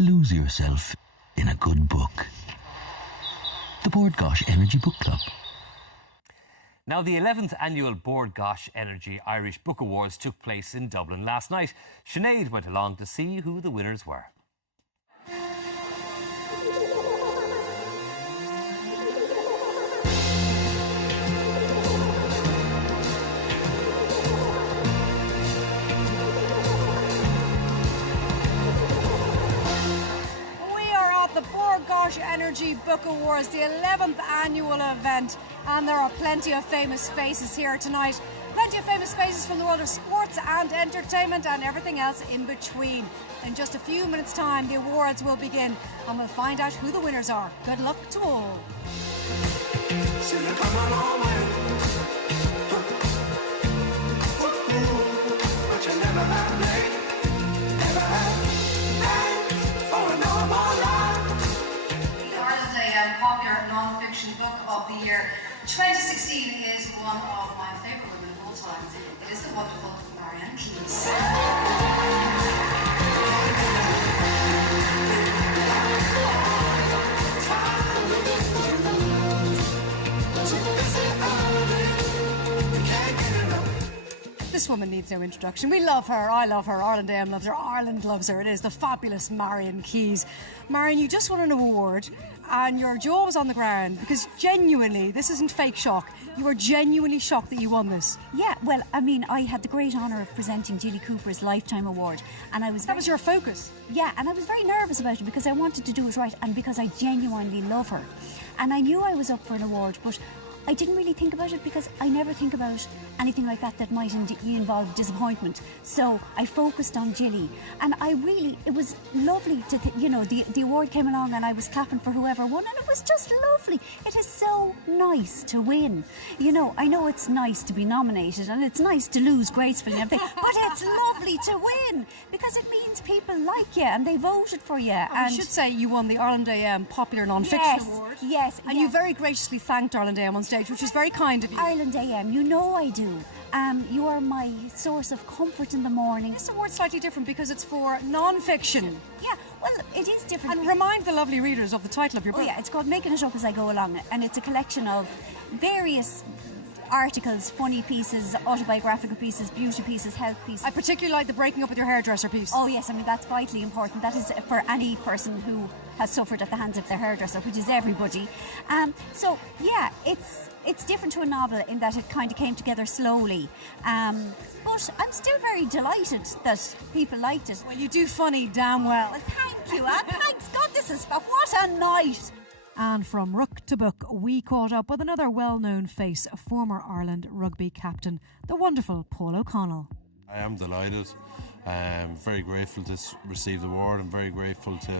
lose yourself in a good book. The Bord Gáis Energy Book Club. Now, the 11th annual Bord Gáis Energy Irish Book Awards took place in Dublin last night. Sinead went along to see who the winners were. The Bord Gáis Energy Book Awards, the 11th annual event, and there are plenty of famous faces here tonight. Plenty of famous faces from the world of sports and entertainment and everything else in between. In just a few minutes' time, the awards will begin, and we'll find out who the winners are. Good luck to all. Popular non-fiction book of the year 2016 is one of my favourite women of all time. It is the wonderful Marianne Keyes. This woman needs no introduction. We love her. I love her. Ireland AM loves her. Ireland loves her. It is the fabulous Marianne Keyes. Marianne, you just won an award and your jaw was on the ground because genuinely, this isn't fake shock. You were genuinely shocked that you won this. Yeah, well, I mean, I had the great honour of presenting Julie Cooper's Lifetime Award, and I was that was your focus. Yeah, and I was very nervous about it because I wanted to do it right and because I genuinely love her. And I knew I was up for an award, but I didn't really think about it because I never think about anything like that might involve disappointment. So I focused on Jilly, and it was lovely to, the award came along and I was clapping for whoever won, and it was just lovely. It is so nice to win. I know it's nice to be nominated and it's nice to lose gracefully and everything, but it's lovely to win because it means people like you and they voted for you. And I should say you won the Ireland AM Popular Non-Fiction Award. Yes. And you very graciously thanked Ireland AM on stage, which is very kind of you. Ireland AM, you know I do. You are my source of comfort in the morning. This award's slightly different because it's for non-fiction. Yeah, well, it is different. And remind the lovely readers of the title of your book. Oh yeah, it's called Making It Up As I Go Along, and it's a collection of various articles, funny pieces, autobiographical pieces, beauty pieces, health pieces. I particularly like the breaking up with your hairdresser piece. Oh yes, I mean that's vitally important. That is for any person who has suffered at the hands of their hairdresser, which is everybody. So yeah, it's different to a novel in that it kind of came together slowly. But I'm still very delighted that people liked it. Well, you do funny damn well. Well, thank you, and thanks God this is what a night. And from Rook to Book, we caught up with another well-known face, former Ireland rugby captain, the wonderful Paul O'Connell. I am delighted. I'm very grateful to receive the award. I'm very grateful to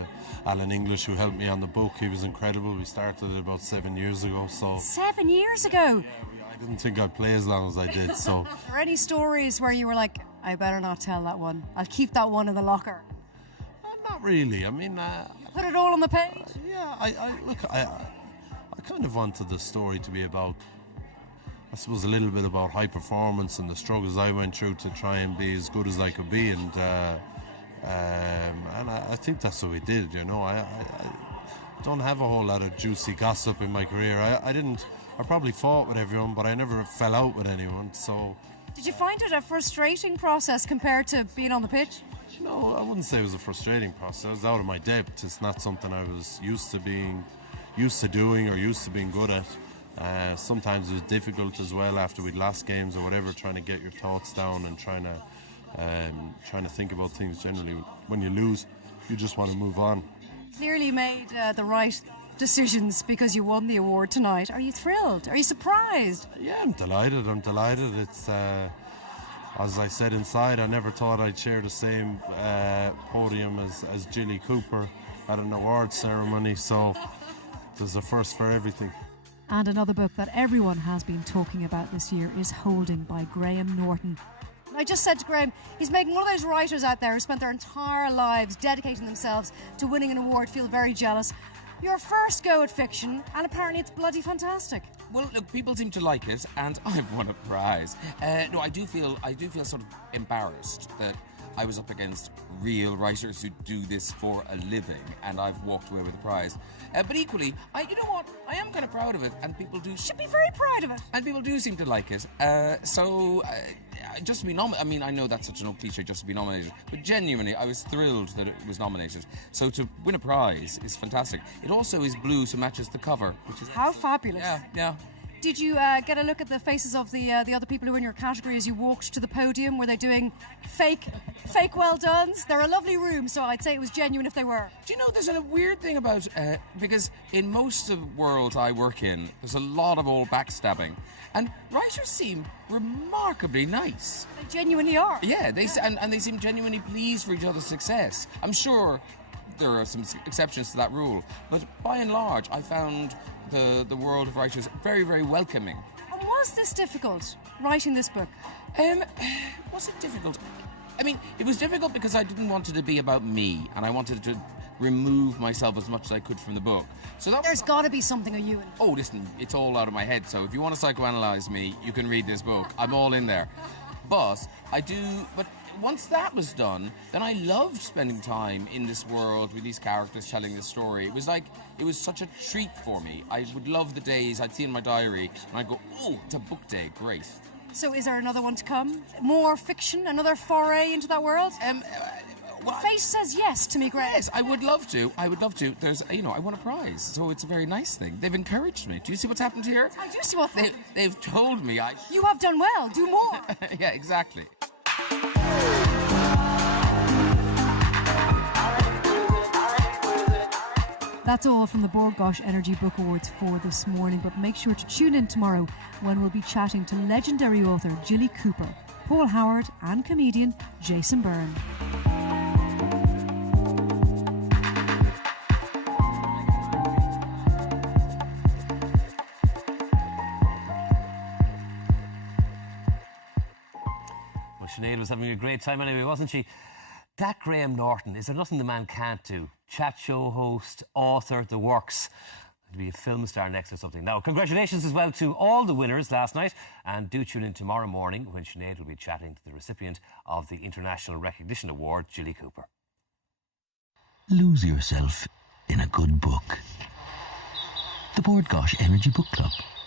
Alan English, who helped me on the book. He was incredible. We started it about 7 years ago. 7 years ago? I didn't think I'd play as long as I did. So, are there any stories where you were like, I better not tell that one. I'll keep that one in the locker? Not really. I mean, put it all on the page? Yeah, I kind of wanted the story to be about, I suppose, a little bit about high performance and the struggles I went through to try and be as good as I could be, and I think that's what we did. I don't have a whole lot of juicy gossip in my career. I probably fought with everyone, but I never fell out with anyone. So, did you find it a frustrating process compared to being on the pitch? No, I wouldn't say it was a frustrating process. I was out of my depth. It's not something I was used to doing or used to being good at. Sometimes it was difficult as well after we'd lost games or whatever, trying to get your thoughts down and trying to think about things generally. When you lose, you just want to move on. Clearly made the right decisions because you won the award tonight. Are you thrilled? Are you surprised? Yeah, I'm delighted. It's as I said inside, I never thought I'd share the same podium as Jilly Cooper at an award ceremony, so there's a first for everything. And another book that everyone has been talking about this year is Holding by Graham Norton. I just said to Graham, he's making one of those writers out there who spent their entire lives dedicating themselves to winning an award, feel very jealous. Your first go at fiction, and apparently it's bloody fantastic. Well, look, people seem to like it, and I've won a prize. No, I do feel sort of embarrassed that I was up against real writers who do this for a living, and I've walked away with a prize. But equally, you know what? I am kind of proud of it, and people do Should be very proud of it. and people do seem to like it. Just to be nominated, I mean, I know that's such an old cliche, just to be nominated, but genuinely, I was thrilled that it was nominated. So to win a prize is fantastic. It also is blue, so matches the cover, which is How fabulous. yeah. Did you get a look at the faces of the other people who were in your category as you walked to the podium? Were they doing fake well dones? They're a lovely room, so I'd say it was genuine if they were. Do you know, there's a weird thing about, because in most of the world I work in, there's a lot of old backstabbing, and writers seem remarkably nice. They genuinely are. Yeah, and they seem genuinely pleased for each other's success. I'm sure there are some exceptions to that rule, but by and large, I found the world of writers very, very welcoming. And was this difficult, writing this book? Was it difficult? I mean, it was difficult because I didn't want it to be about me, and I wanted to remove myself as much as I could from the book. So There's got to be something of you in it. Oh, listen, it's all out of my head, so if you want to psychoanalyze me, you can read this book. I'm all in there. But once that was done, then I loved spending time in this world with these characters telling this story. It was such a treat for me. I would love the days I'd see in my diary and I'd go, oh, it's a book day, great. So is there another one to come? More fiction? Another foray into that world? Face says yes to me, Greg. Yes, I would love to. There's, I won a prize, so it's a very nice thing. They've encouraged me. Do you see what's happened here? I do see what's happened. They've told me You have done well. Do more. Yeah, exactly. That's all from the Bord Gáis Energy Book Awards for this morning, but make sure to tune in tomorrow when we'll be chatting to legendary author Gilly Cooper, Paul Howard and comedian Jason Byrne. Well, Sinead was having a great time anyway, wasn't she? That Graham Norton, is there nothing the man can't do? Chat show host, author, the works. To be a film star next or something. Now, congratulations as well to all the winners last night, and do tune in tomorrow morning when Sinead will be chatting to the recipient of the International Recognition Award, Gilly Cooper. Lose yourself in a good book. The Bord Gáis Energy Book Club.